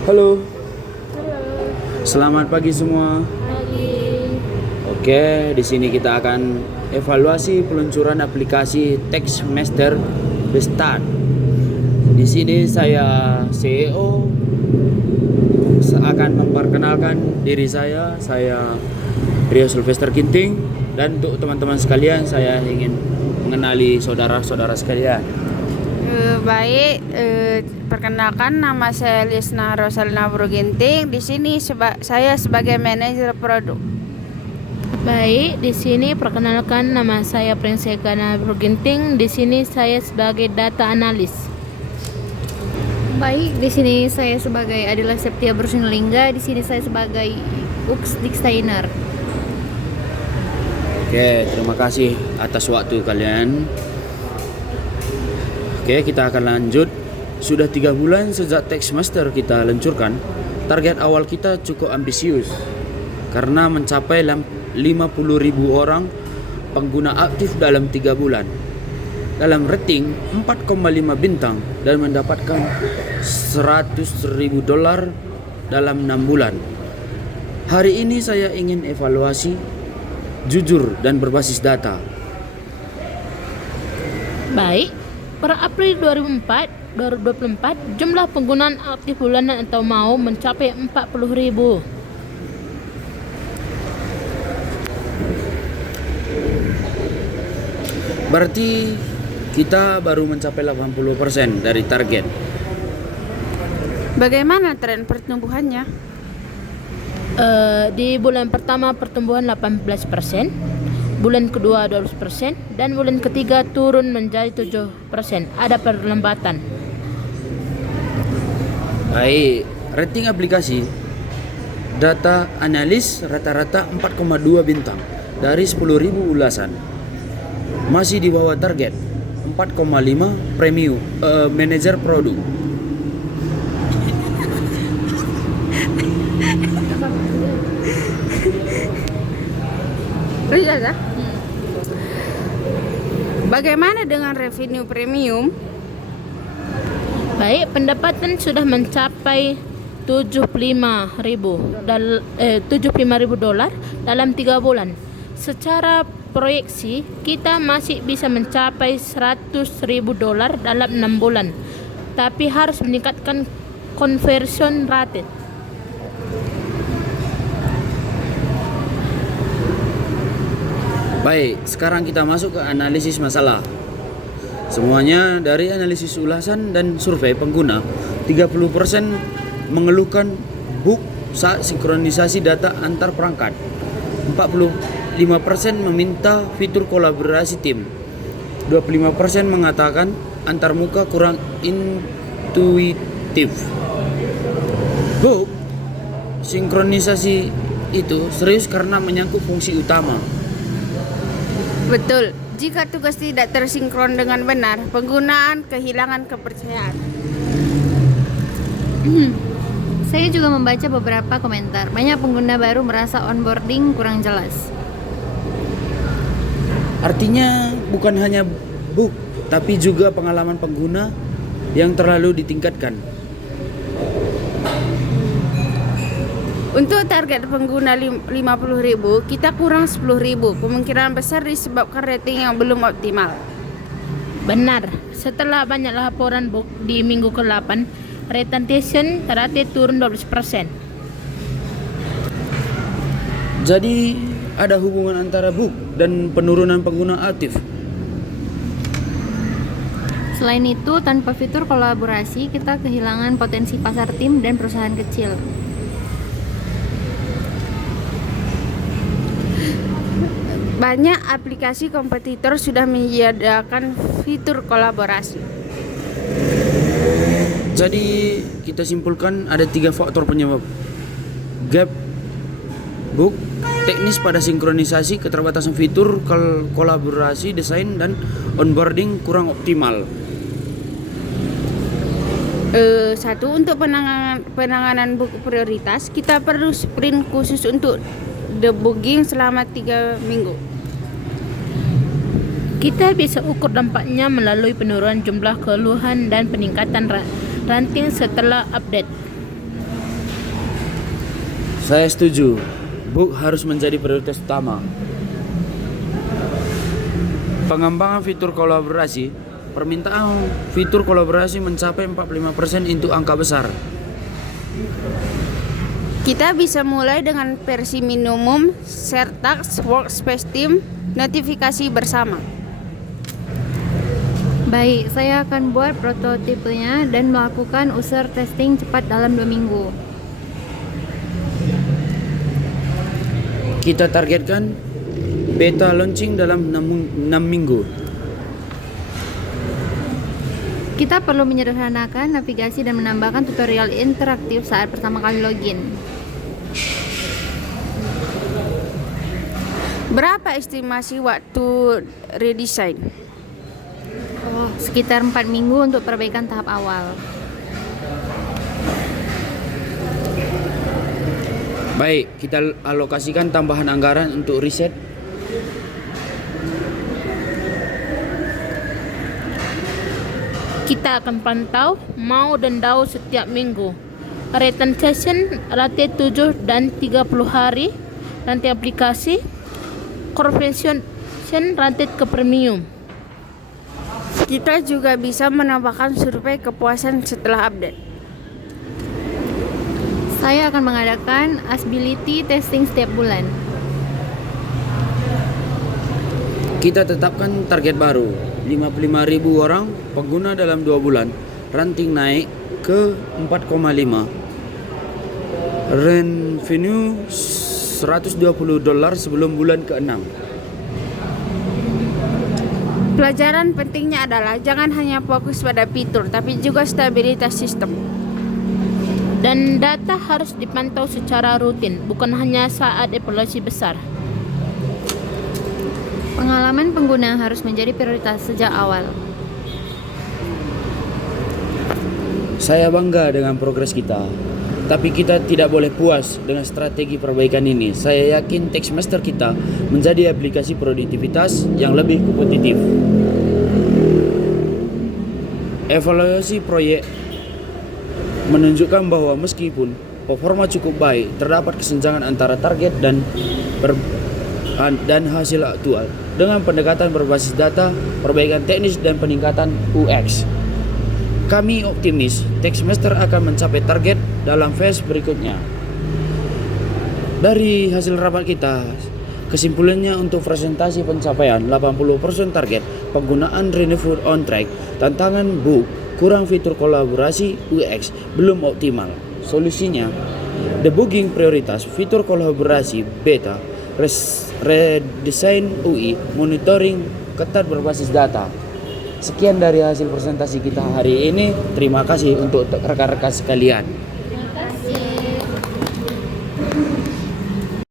Halo, Halo, selamat pagi semua. pagi. Oke, di sini kita akan evaluasi peluncuran aplikasi Textmaster Bestart. Di sini saya CEO akan memperkenalkan diri saya. Saya Rio Sylvester Ginting, dan untuk teman-teman sekalian saya ingin mengenali saudara-saudara sekalian. Perkenalkan, nama saya Lisna Rosalina Bruginting. Di sini saya sebagai manajer produk. Baik, di sini perkenalkan, nama saya Prinsegana Bruginting. Di sini saya sebagai data analis. Baik, di sini saya sebagai Adila Septia Bersinlingga. Di sini saya sebagai UX Designer. Oke, terima kasih atas waktu kalian. Oke, kita akan lanjut. Sudah 3 bulan sejak Textmaster kita luncurkan. Target awal kita cukup ambisius karena mencapai 50.000 orang pengguna aktif dalam 3 bulan. Dalam rating 4,5 bintang dan mendapatkan $100.000 dalam 6 bulan. Hari ini saya ingin evaluasi jujur dan berbasis data. Baik, per April 2024, jumlah penggunaan aktif bulanan atau MAU mencapai 40.000. Berarti kita baru mencapai 80% dari target. Bagaimana tren pertumbuhannya? Di bulan pertama pertumbuhan 18%, bulan kedua 12%, dan bulan ketiga turun menjadi 7%. Ada perlambatan. Baik, rating aplikasi data analis rata-rata 4,2 bintang dari 10.000 ulasan. Masih di bawah target 4,5 premium manager produk. Bagaimana dengan revenue premium? Baik, pendapatan sudah mencapai $75.000 dalam 3 bulan. Secara proyeksi, kita masih bisa mencapai $100.000 dalam 6 bulan. Tapi harus meningkatkan conversion rate. Baik, sekarang kita masuk ke analisis masalah. Semuanya dari analisis ulasan dan survei pengguna, 30% mengeluhkan bug saat sinkronisasi data antar perangkat. 45% meminta fitur kolaborasi tim. 25% mengatakan antar muka kurang intuitif. Bug sinkronisasi itu serius karena menyangkut fungsi utama. Betul. Jika tugas tidak tersinkron dengan benar, penggunaan kehilangan kepercayaan. Saya juga membaca beberapa komentar. Banyak pengguna baru merasa onboarding kurang jelas. Artinya bukan hanya bug, tapi juga pengalaman pengguna yang terlalu ditingkatkan. Untuk target pengguna 50.000, kita kurang 10.000. Kemungkinan besar disebabkan rating yang belum optimal. Benar, setelah banyak laporan bug di minggu ke-8, retention rate turun 12%. Jadi ada hubungan antara bug dan penurunan pengguna aktif. Selain itu, tanpa fitur kolaborasi, kita kehilangan potensi pasar tim dan perusahaan kecil. Banyak aplikasi kompetitor sudah menyediakan fitur kolaborasi. Jadi kita simpulkan ada 3 faktor penyebab: gap, bug, teknis pada sinkronisasi, keterbatasan fitur kolaborasi, desain, dan onboarding kurang optimal. Satu, untuk penanganan bug prioritas, kita perlu sprint khusus untuk debugging selama 3 minggu. Kita bisa ukur dampaknya melalui penurunan jumlah keluhan dan peningkatan ranting setelah update. Saya setuju, book harus menjadi prioritas utama. Pengembangan fitur kolaborasi, permintaan fitur kolaborasi mencapai 45% untuk angka besar. Kita bisa mulai dengan versi minimum, share task, workspace team, notifikasi bersama. Baik, saya akan buat prototipenya dan melakukan user testing cepat dalam 2 minggu. Kita targetkan beta launching dalam 6 minggu. Kita perlu menyederhanakan navigasi dan menambahkan tutorial interaktif saat pertama kali login. Berapa estimasi waktu redesign? Sekitar 4 minggu untuk perbaikan tahap awal. Baik, kita alokasikan tambahan anggaran untuk riset. Kita akan pantau mau dan DAO setiap minggu. Retention rate 7 dan 30 hari. Rantai aplikasi. Conversion rate ke premium. Kita juga bisa menambahkan survei kepuasan setelah update. Saya akan mengadakan usability testing setiap bulan. Kita tetapkan target baru, 55.000 orang pengguna dalam 2 bulan. Ranting naik ke 4,5. Revenue $120 sebelum bulan ke-6. Pelajaran pentingnya adalah jangan hanya fokus pada fitur, tapi juga stabilitas sistem. Dan data harus dipantau secara rutin, bukan hanya saat evaluasi besar. Pengalaman pengguna harus menjadi prioritas sejak awal. Saya bangga dengan progres kita, tapi kita tidak boleh puas dengan strategi perbaikan ini. Saya yakin Textmaster kita menjadi aplikasi produktivitas yang lebih kompetitif. Evaluasi proyek menunjukkan bahwa meskipun performa cukup baik, terdapat kesenjangan antara target dan hasil aktual. Dengan pendekatan berbasis data, perbaikan teknis dan peningkatan UX, kami optimis Textmaster akan mencapai target dalam phase berikutnya. Dari hasil rapat kita, kesimpulannya untuk presentasi pencapaian 80% target, penggunaan Renewed on track, tantangan bug, kurang fitur kolaborasi, UX belum optimal. Solusinya, debugging prioritas, fitur kolaborasi, beta, redesign UI, monitoring ketat berbasis data. Sekian dari hasil presentasi kita hari ini. Terima kasih untuk rekan-rekan sekalian.